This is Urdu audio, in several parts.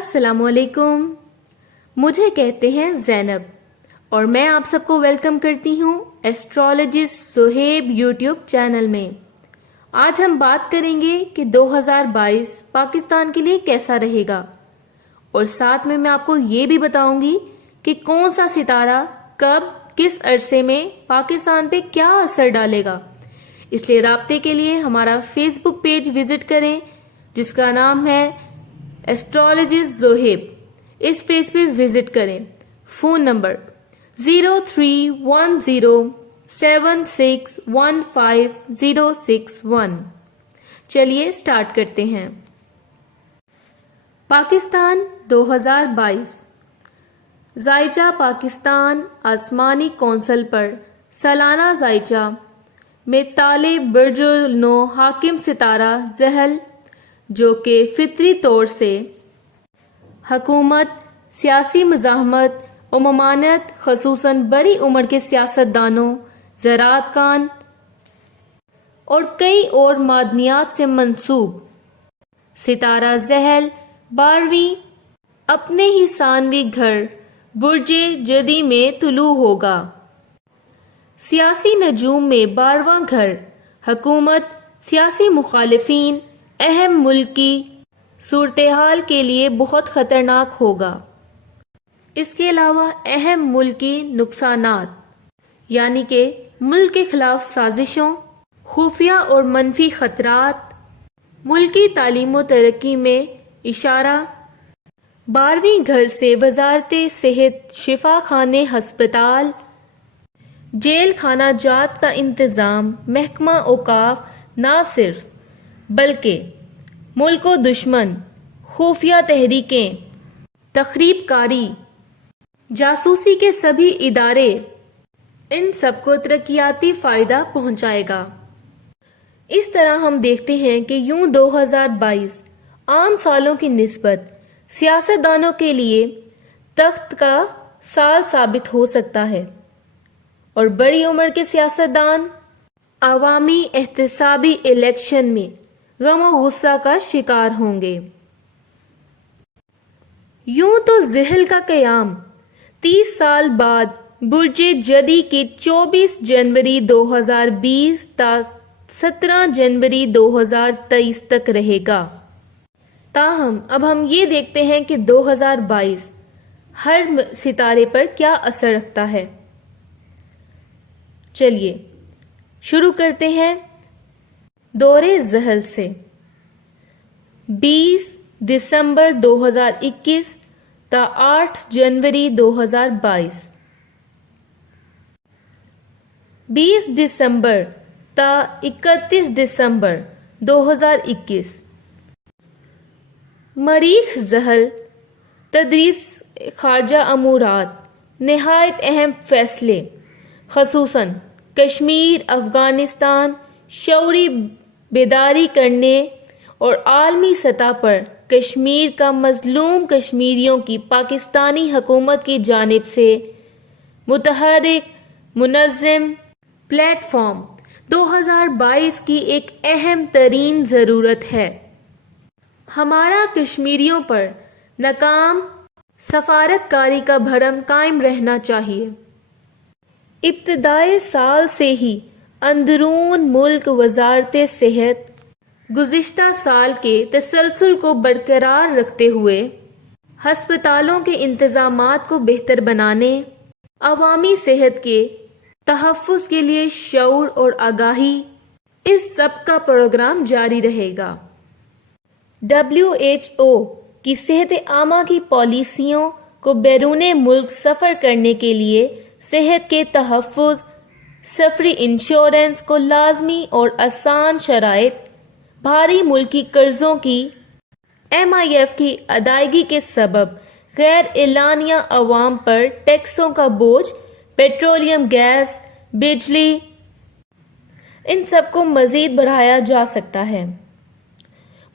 السلام علیکم. مجھے کہتے ہیں زینب اور میں آپ سب کو ویلکم کرتی ہوں ایسٹرولوجسٹ زہیب یوٹیوب چینل میں. آج ہم بات کریں گے کہ 2022 پاکستان کے لیے کیسا رہے گا، اور ساتھ میں آپ کو یہ بھی بتاؤں گی کہ کون سا ستارہ کب کس عرصے میں پاکستان پہ کیا اثر ڈالے گا. اس لیے رابطے کے لیے ہمارا فیس بک پیج وزٹ کریں جس کا نام ہے ایسٹرولوجسٹ زہیب. اس پیج پہ وزٹ کریں. Phone number 031076150661. چلیے سٹارٹ کرتے ہیں. پاکستان 2022. ذائچہ پاکستان آسمانی کونسل پر سالانہ ذائچہ میں تالے برج النو حاکم ستارہ زحل، جو کہ فطری طور سے حکومت، سیاسی مزاحمت و ممانعت، خصوصاً بڑی عمر کے سیاستدانوں، زراعت کان اور کئی اور معدنیات سے منسوب ستارہ زحل 12ویں اپنے ہی ثانوی گھر برج جدی میں طلوع ہوگا. سیاسی نجوم میں 12واں گھر حکومت، سیاسی مخالفین، اہم ملکی صورتحال کے لیے بہت خطرناک ہوگا. اس کے علاوہ اہم ملکی نقصانات یعنی کہ ملک کے خلاف سازشوں، خفیہ اور منفی خطرات، ملکی تعلیم و ترقی میں اشارہ. 12ویں گھر سے وزارت صحت، شفا خانے، ہسپتال، جیل خانہ جات کا انتظام، محکمہ اوقاف نہ صرف بلکہ ملک و دشمن، خفیہ تحریکیں، تخریب کاری، جاسوسی کے سبھی ادارے، ان سب کو ترقیاتی فائدہ پہنچائے گا. اس طرح ہم دیکھتے ہیں کہ یوں 2022 عام سالوں کی نسبت سیاستدانوں کے لیے تخت کا سال ثابت ہو سکتا ہے، اور بڑی عمر کے سیاستدان عوامی احتسابی الیکشن میں غم و غصہ کا شکار ہوں گے. یوں تو زحل کا قیام 30 سال بعد برج جدی کی 24 جنوری 2020 تا 17 جنوری 2023 تک رہے گا. تاہم اب ہم یہ دیکھتے ہیں کہ 2022 ہر ستارے پر کیا اثر رکھتا ہے. چلیے شروع کرتے ہیں دورے زحل سے. 20 دسمبر 2021 تا 8 جنوری 2022. 20 دسمبر تا 31 دسمبر 2021. مریخ زحل تدریس خارجہ امورات، نہایت اہم فیصلے خصوصاً کشمیر، افغانستان، شعوری بیداری کرنے اور عالمی سطح پر کشمیر کا مظلوم کشمیریوں کی پاکستانی حکومت کی جانب سے متحرک منظم پلیٹ فارم 2022 کی ایک اہم ترین ضرورت ہے. ہمارا کشمیریوں پر ناکام سفارتکاری کا بھرم قائم رہنا چاہیے. ابتدائے سال سے ہی اندرون ملک وزارت صحت گزشتہ سال کے تسلسل کو برقرار رکھتے ہوئے ہسپتالوں کے انتظامات کو بہتر بنانے، عوامی صحت کے تحفظ کے لیے شعور اور آگاہی، اس سب کا پروگرام جاری رہے گا. WHO کی صحت عامہ کی پالیسیوں کو بیرون ملک سفر کرنے کے لیے صحت کے تحفظ، سفری انشورنس کو لازمی اور آسان شرائط، بھاری ملکی قرضوں کی MIF کی ادائیگی کے سبب غیر اعلانیہ عوام پر ٹیکسوں کا بوجھ، پیٹرولیم، گیس، بجلی، ان سب کو مزید بڑھایا جا سکتا ہے.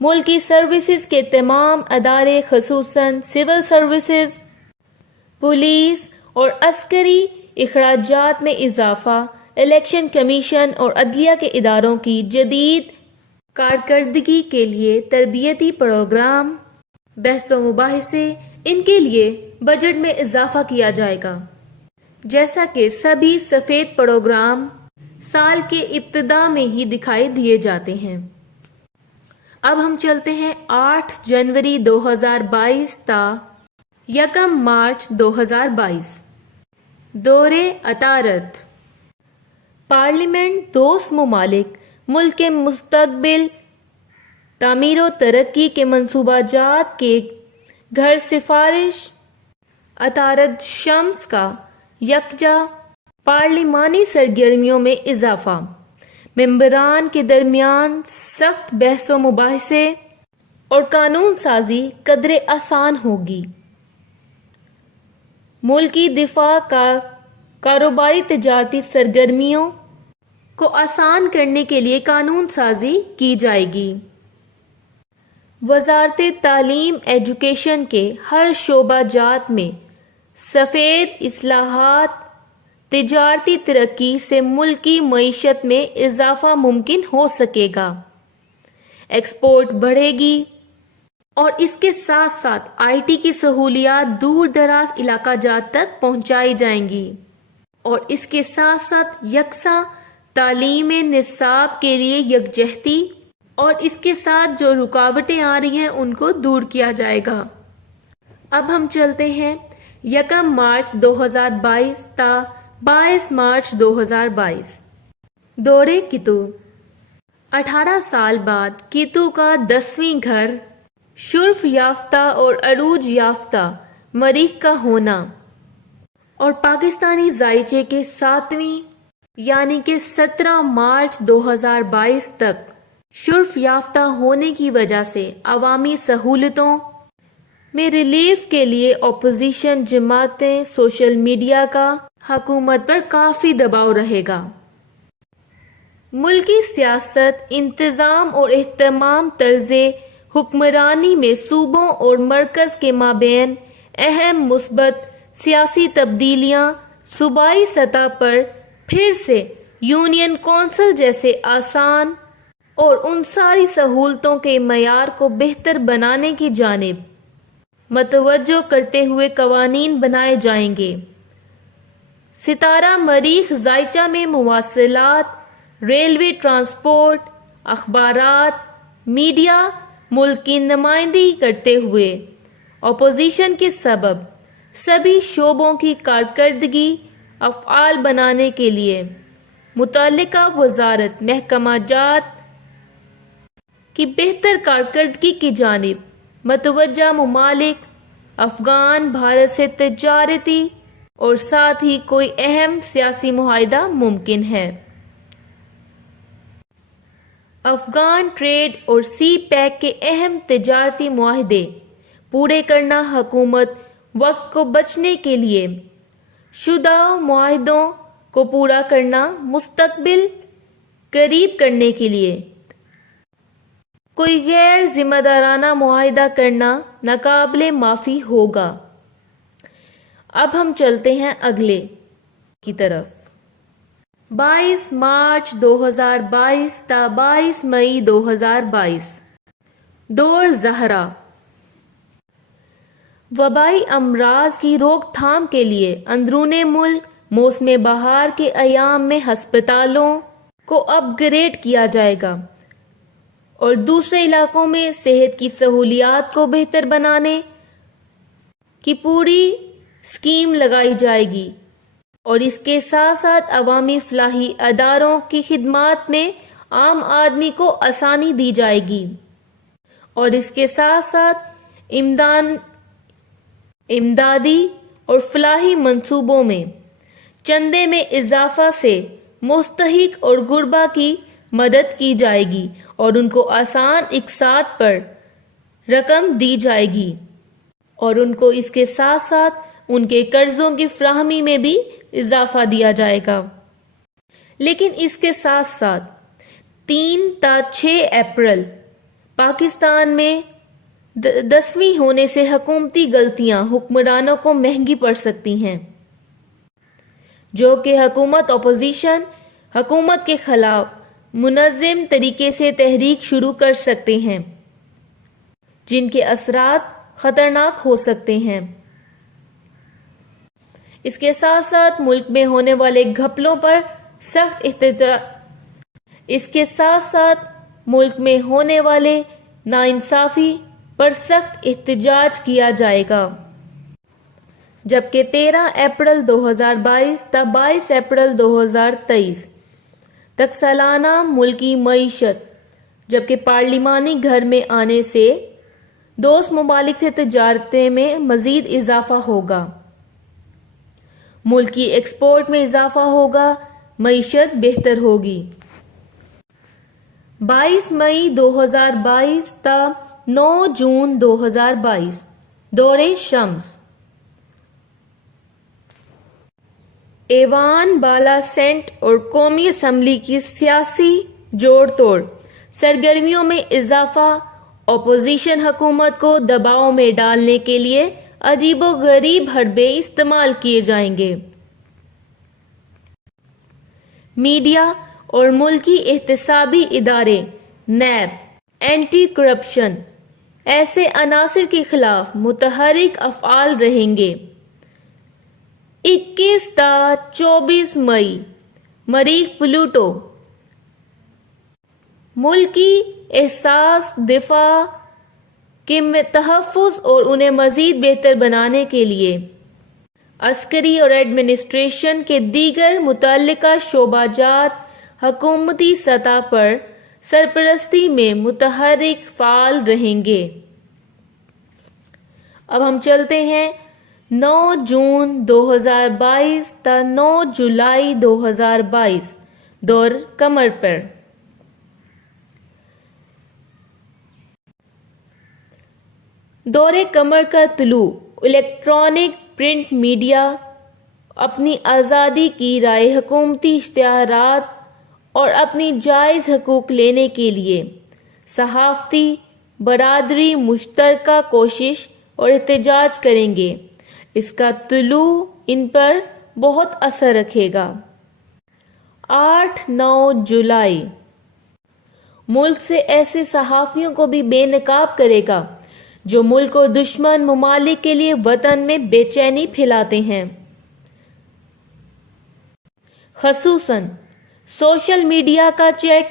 ملکی سروسز کے تمام ادارے خصوصاً سول سروسز، پولیس اور عسکری اخراجات میں اضافہ، الیکشن کمیشن اور عدلیہ کے اداروں کی جدید کارکردگی کے لیے تربیتی پروگرام، بحث و مباحثے، ان کے لیے بجٹ میں اضافہ کیا جائے گا، جیسا کہ سبھی سفید پروگرام سال کے ابتدا میں ہی دکھائی دیے جاتے ہیں۔ اب ہم چلتے ہیں 8 جنوری 2022 تا 1 مارچ 2022۔ دورِ عطارد۔ پارلیمنٹ دوست ممالک ملک کے مستقبل تعمیر و ترقی کے منصوبہ جات کے گھر سفارش عطارد شمس کا یکجا پارلیمانی سرگرمیوں میں اضافہ، ممبران کے درمیان سخت بحث و مباحثے اور قانون سازی قدرے آسان ہوگی۔ ملکی دفاع کا کاروباری تجارتی سرگرمیوں کو آسان کرنے کے لیے قانون سازی کی جائے گی۔ وزارت تعلیم ایجوکیشن کے ہر شعبہ جات میں سفید اصلاحات تجارتی ترقی سے ملکی معیشت میں اضافہ ممکن ہو سکے گا، ایکسپورٹ بڑھے گی اور اس کے ساتھ ساتھ آئی ٹی کی سہولیات دور دراز علاقہ جات تک پہنچائی جائیں گی، اور اس کے ساتھ ساتھ یکساں تعلیم نصاب کے لیے یکجہتی اور اس کے ساتھ جو رکاوٹیں آ رہی ہیں ان کو دور کیا جائے گا۔ اب ہم چلتے ہیں 1 مارچ 2022 تا 22 مارچ 2022۔ دورِ کیتو۔ 18 سال بعد کیتو کا 10ویں گھر شرف یافتہ اور عروج یافتہ مریخ کا ہونا اور پاکستانی ذائچے کے 7ویں یعنی کہ 17 مارچ 2022 تک شرف یافتہ ہونے کی وجہ سے عوامی سہولتوں میں ریلیف کے لیے اپوزیشن جماعتیں سوشل میڈیا کا حکومت پر کافی دباؤ رہے گا۔ ملکی سیاست، انتظام اور اہتمام طرز حکمرانی میں صوبوں اور مرکز کے مابین اہم مثبت سیاسی تبدیلیاں صوبائی سطح پر پھر سے یونین کونسل جیسے آسان اور ان ساری سہولتوں کے معیار کو بہتر بنانے کی جانب متوجہ کرتے ہوئے قوانین بنائے جائیں گے۔ ستارہ مریخ ذائچہ میں مواصلات، ریلوے ٹرانسپورٹ، اخبارات، میڈیا ملک کی نمائندگی کرتے ہوئے اپوزیشن کے سبب سبھی شعبوں کی کارکردگی افعال بنانے کے لیے متعلقہ وزارت محکمہ جات کی بہتر کارکردگی کی جانب متوجہ ممالک افغان بھارت سے تجارتی اور ساتھ ہی کوئی اہم سیاسی معاہدہ ممکن ہے۔ افغان ٹریڈ اور سی پیک کے اہم تجارتی معاہدے پورے کرنا، حکومت وقت کو بچنے کے لیے شدہ معاہدوں کو پورا کرنا، مستقبل قریب کرنے کے لیے کوئی غیر ذمہ دارانہ معاہدہ کرنا ناقابل معافی ہوگا۔ اب ہم چلتے ہیں اگلے کی طرف۔ 22 مارچ 2022 تا 22 مئی 2022۔ دور زہرا۔ وبائی امراض کی روک تھام کے لیے اندرون ملک موسم بہار کے ایام میں ہسپتالوں کو اپ گریڈ کیا جائے گا اور دوسرے علاقوں میں صحت کی سہولیات کو بہتر بنانے کی پوری اسکیم لگائی جائے گی، اور اس کے ساتھ ساتھ عوامی فلاحی اداروں کی خدمات میں عام آدمی کو آسانی دی جائے گی، اور اس کے ساتھ ساتھ امدادی اور فلاحی منصوبوں میں چندے میں اضافہ سے مستحق اور غربا کی مدد کی جائے گی اور ان کو آسان اقساط پر رقم دی جائے گی، اور ان کو اس کے ساتھ ساتھ ان کے قرضوں کی فراہمی میں بھی اضافہ دیا جائے گا۔ لیکن اس کے ساتھ ساتھ 3 تا 6 اپریل پاکستان میں 10ویں ہونے سے حکومتی غلطیاں حکمرانوں کو مہنگی پڑ سکتی ہیں، جو کہ حکومت اپوزیشن حکومت کے خلاف منظم طریقے سے تحریک شروع کر سکتے ہیں، جن کے اثرات خطرناک ہو سکتے ہیں۔ اس کے ساتھ ساتھ ملک میں ہونے والے گھپلوں پر ناانصافی پر سخت احتجاج کیا جائے گا۔ جبکہ 13 اپریل 2022 تا 22 اپریل 2023 تک سالانہ ملکی معیشت، جبکہ پارلیمانی گھر میں آنے سے دوست ممالک سے تجارتیں میں مزید اضافہ ہوگا، ملکی ایکسپورٹ میں اضافہ ہوگا، معیشت بہتر ہوگی۔ 22 مئی 2022 تا 9 جون 2022 دور شمس، ایوان بالا سینٹ اور قومی اسمبلی کی سیاسی جوڑ توڑ سرگرمیوں میں اضافہ، اپوزیشن حکومت کو دباؤ میں ڈالنے کے لیے عجیب و غریب حربے استعمال کیے جائیں گے۔ میڈیا اور ملکی احتسابی ادارے، نیب، اینٹی کرپشن ایسے عناصر کے خلاف متحرک افعال رہیں گے۔ 21 تا 24 مئی مریخ پلوٹو، ملکی احساس دفاع کے تحفظ اور انہیں مزید بہتر بنانے کے لیے عسکری اور ایڈمنسٹریشن کے دیگر متعلقہ شعبہ جات حکومتی سطح پر سرپرستی میں متحرک فعال رہیں گے۔ اب ہم چلتے ہیں 9 جون 2022 تا 9 جولائی 2022 دور قمر پر۔ دور قمر کا طلوع، الیکٹرانک پرنٹ میڈیا اپنی آزادی کی رائے، حکومتی اشتہارات اور اپنی جائز حقوق لینے کے لیے صحافتی برادری مشترکہ کوشش اور احتجاج کریں گے۔ اس کا طلوع ان پر بہت اثر رکھے گا۔ 8-9 جولائی ملک سے ایسے صحافیوں کو بھی بے نقاب کرے گا جو ملک اور دشمن ممالک کے لیے وطن میں بے چینی پھیلاتے ہیں۔ خصوصاً سوشل میڈیا کا چیک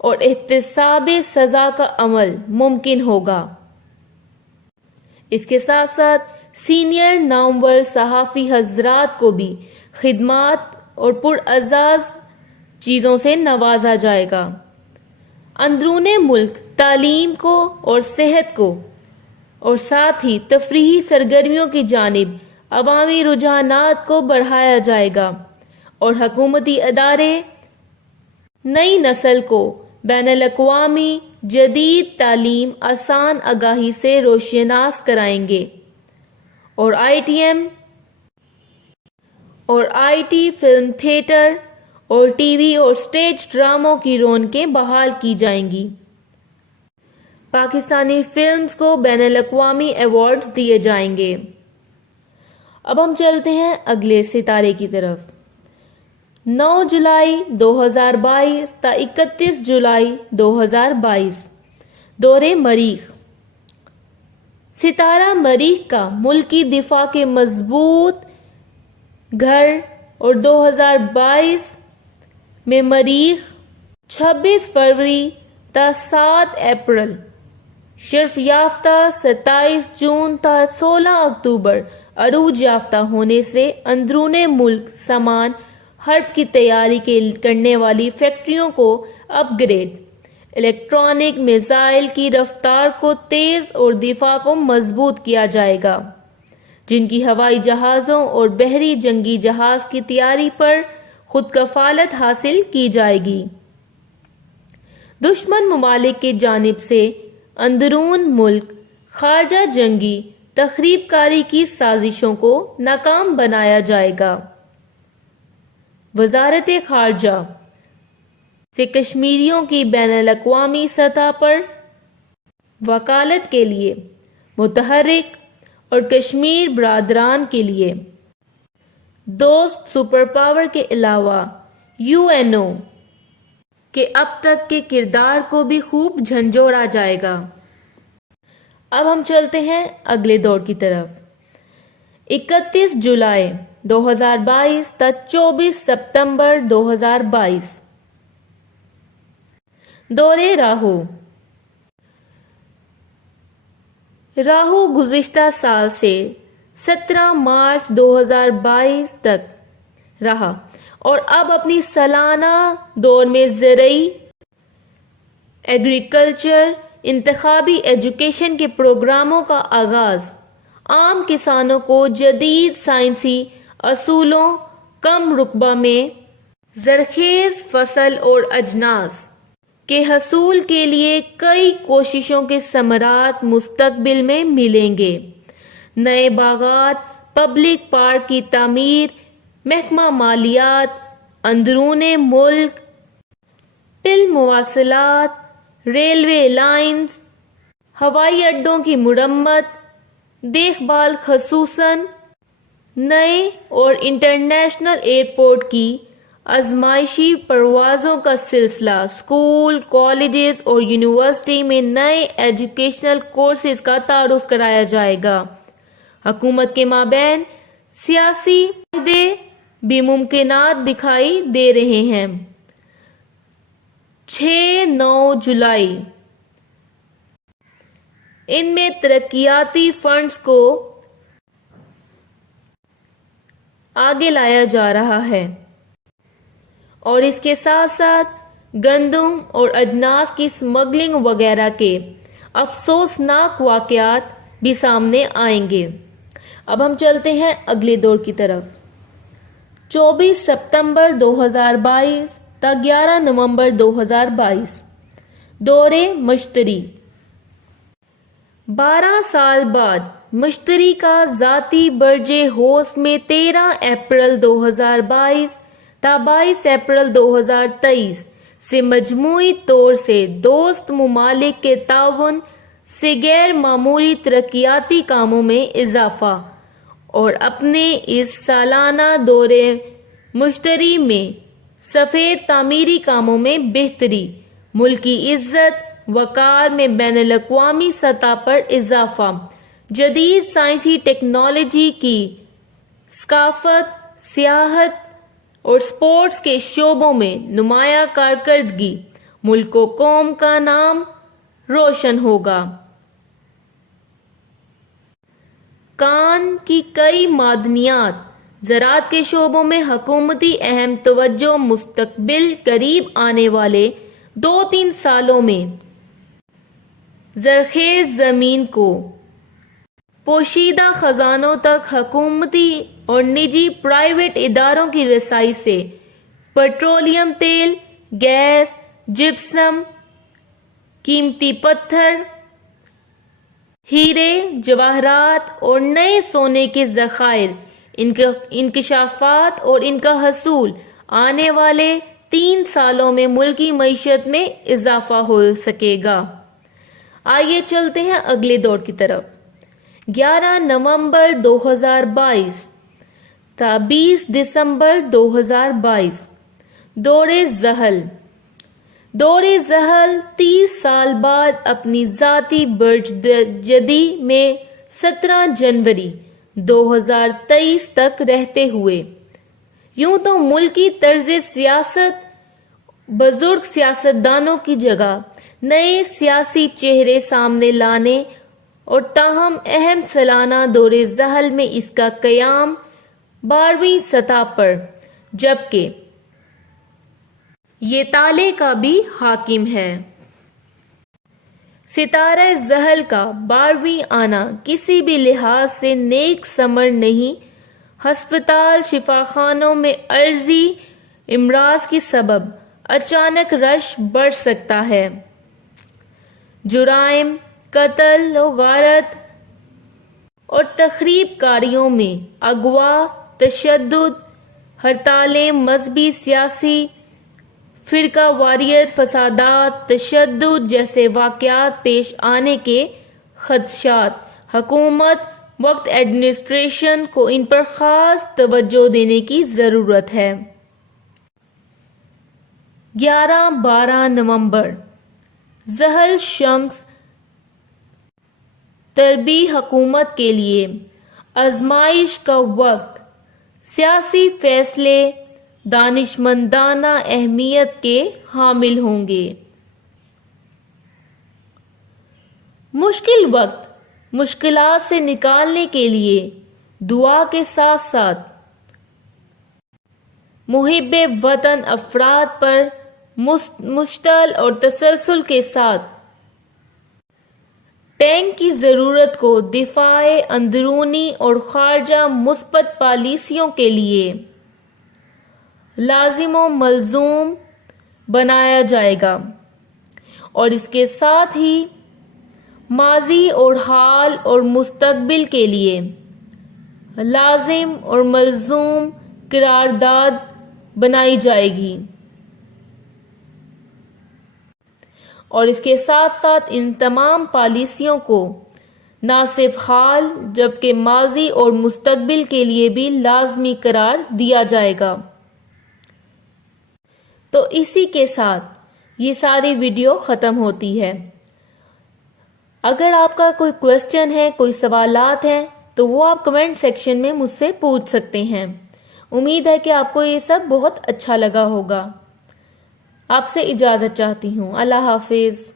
اور احتساب سزا کا عمل ممکن ہوگا۔ اس کے ساتھ ساتھ سینئر نامور صحافی حضرات کو بھی خدمات اور پراعزاز چیزوں سے نوازا جائے گا۔ اندرون ملک تعلیم کو اور صحت کو اور ساتھ ہی تفریحی سرگرمیوں کی جانب عوامی رجحانات کو بڑھایا جائے گا اور حکومتی ادارے نئی نسل کو بین الاقوامی جدید تعلیم آسان آگاہی سے روشناس کرائیں گے اور آئی ٹی فلم تھیٹر اور ٹی وی اور سٹیج ڈراموں کی رونقیں بحال کی جائیں گی۔ پاکستانی فلمز کو بین الاقوامی ایوارڈز دیے جائیں گے۔ اب ہم چلتے ہیں اگلے ستارے کی طرف۔ 9 جولائی 2022 تا 31 جولائی 2022 دور مریخ، ستارہ مریخ کا ملکی دفاع کے مضبوط گھر اور 2022 میں مریخ 26 فروری تا 7 اپریل شرف یافتہ، 27 جون تا 16 اکتوبر عروج یافتہ ہونے سے اندرون ملک سامان حرب کی تیاری کرنے والی فیکٹریوں کو اپ گریڈ، الیکٹرانک میزائل کی رفتار کو تیز اور دفاع کو مضبوط کیا جائے گا، جن کی ہوائی جہازوں اور بحری جنگی جہاز کی تیاری پر خود کفالت حاصل کی جائے گی۔ دشمن ممالک کی جانب سے اندرون ملک خارجہ جنگی تخریب کاری کی سازشوں کو ناکام بنایا جائے گا۔ وزارت خارجہ سے کشمیریوں کی بین الاقوامی سطح پر وکالت کے لیے متحرک اور کشمیر برادران کے لیے دوست سپر پاور کے علاوہ UNO کے اب تک کے کردار کو بھی خوب جھنجھوڑا جائے گا۔ اب ہم چلتے ہیں اگلے دور کی طرف۔ 31 جولائی 2022 تا 24 ستمبر 2022۔ دورے راہو۔ راہو گزشتہ سال سے 17 مارچ 2022 تک رہا اور اب اپنی سالانہ دور میں زرعی، ایگریکلچر، انتخابی ایجوکیشن کے پروگراموں کا آغاز، عام کسانوں کو جدید سائنسی اصولوں، کم رقبہ میں زرخیز فصل اور اجناس کے حصول کے لیے کئی کوششوں کے ثمرات مستقبل میں ملیں گے۔ نئے باغات، پبلک پارک کی تعمیر، محکمہ مالیات، اندرون ملک پل مواصلات، ریلوے لائنز، ہوائی اڈوں کی مرمت، دیکھ بھال، خصوصاً نئے اور انٹرنیشنل ایئرپورٹ کی آزمائشی پروازوں کا سلسلہ، اسکول، کالجز اور یونیورسٹی میں نئے ایجوکیشنل کورسز کا تعارف کرایا جائے گا۔ حکومت کے مابین سیاسی معاہدے بھی ممکنات دکھائی دے رہے ہیں۔ 6-9 جولائی۔ ان میں ترقیاتی فنڈز کو آگے لایا جا رہا ہے اور اس کے ساتھ ساتھ گندم اور اجناس کی اسمگلنگ وغیرہ کے افسوسناک واقعات بھی سامنے آئیں گے۔ اب ہم چلتے ہیں اگلے دور کی طرف۔ 24 ستمبر 2022 تا 11 نومبر 2022۔ دورے مشتری۔ 12 سال بعد مشتری کا ذاتی برج ہوش میں 13 اپریل 2022 تا 22 اپریل 2023 سے مجموعی طور سے دوست ممالک کے تعاون سے غیر معمولی ترقیاتی کاموں میں اضافہ اور اپنے اس سالانہ دورے مشتری میں سفید تعمیری کاموں میں بہتری، ملکی عزت وقار میں بین الاقوامی سطح پر اضافہ، جدید سائنسی ٹیکنالوجی کی ثقافت، سیاحت اور سپورٹس کے شعبوں میں نمایاں کارکردگی، ملک و قوم کا نام روشن ہوگا۔ کان کی کئی معدنیات، زراعت کے شعبوں میں حکومتی اہم توجہ مستقبل قریب آنے والے 2-3 سالوں میں زرخیز زمین کو پوشیدہ خزانوں تک حکومتی اور نجی پرائیویٹ اداروں کی رسائی سے پیٹرولیم تیل، گیس، جپسم، قیمتی پتھر، ہیرے جواہرات اور نئے سونے کے ذخائر، انکشافات اور ان کا حصول آنے والے 3 سالوں میں ملکی معیشت میں اضافہ ہو سکے گا۔ آئیے چلتے ہیں اگلے دور کی طرف۔ 11 نومبر 2022 تا 20 دسمبر 2022۔ دورِ زحل۔ دورِ زحل 30 سال بعد اپنی ذاتی برج جدی میں 17 جنوری 2023 تک رہتے ہوئے۔ یوں تو ملکی طرز سیاست بزرگ سیاستدانوں کی جگہ نئے سیاسی چہرے سامنے لانے اور تاہم اہم سالانہ دورِ زحل میں اس کا قیام 12ویں سطح پر، جبکہ یہ تالے کا بھی حاکم ہے۔ ستارہ زحل کا 12ویں آنا کسی بھی لحاظ سے نیک ثمر نہیں۔ ہسپتال، شفاخانوں میں عارضی امراض کے سبب اچانک رش بڑھ سکتا ہے۔ جرائم، قتل و غارت اور تخریب کاریوں میں اغوا، تشدد، ہڑتالیں، مذہبی، سیاسی، فرقہ واریت، فسادات، تشدد جیسے واقعات پیش آنے کے خدشات۔ حکومت وقت ایڈمنسٹریشن کو ان پر خاص توجہ دینے کی ضرورت ہے۔ 11-12 نومبر۔ زحل شمس تربی حکومت کے لیے آزمائش کا وقت، سیاسی فیصلے دانشمندانہ اہمیت کے حامل ہوں گے۔ مشکل وقت مشکلات سے نکالنے کے لیے دعا کے ساتھ ساتھ محب وطن افراد پر مشتعل اور تسلسل کے ساتھ ٹینک کی ضرورت کو دفاع اندرونی اور خارجہ مثبت پالیسیوں کے لیے لازم و ملزوم بنایا جائے گا، اور اس کے ساتھ ہی ماضی اور حال اور مستقبل کے لیے لازم اور ملزوم قرارداد بنائی جائے گی، اور اس کے ساتھ ساتھ ان تمام پالیسیوں کو نہ صرف حال جبکہ ماضی اور مستقبل کے لیے بھی لازمی قرار دیا جائے گا۔ تو اسی کے ساتھ یہ ساری ویڈیو ختم ہوتی ہے۔ اگر آپ کا کوئی کویسچن ہے، کوئی سوالات ہیں، تو وہ آپ کمنٹ سیکشن میں مجھ سے پوچھ سکتے ہیں۔ امید ہے کہ آپ کو یہ سب بہت اچھا لگا ہوگا۔ آپ سے اجازت چاہتی ہوں۔ اللہ حافظ۔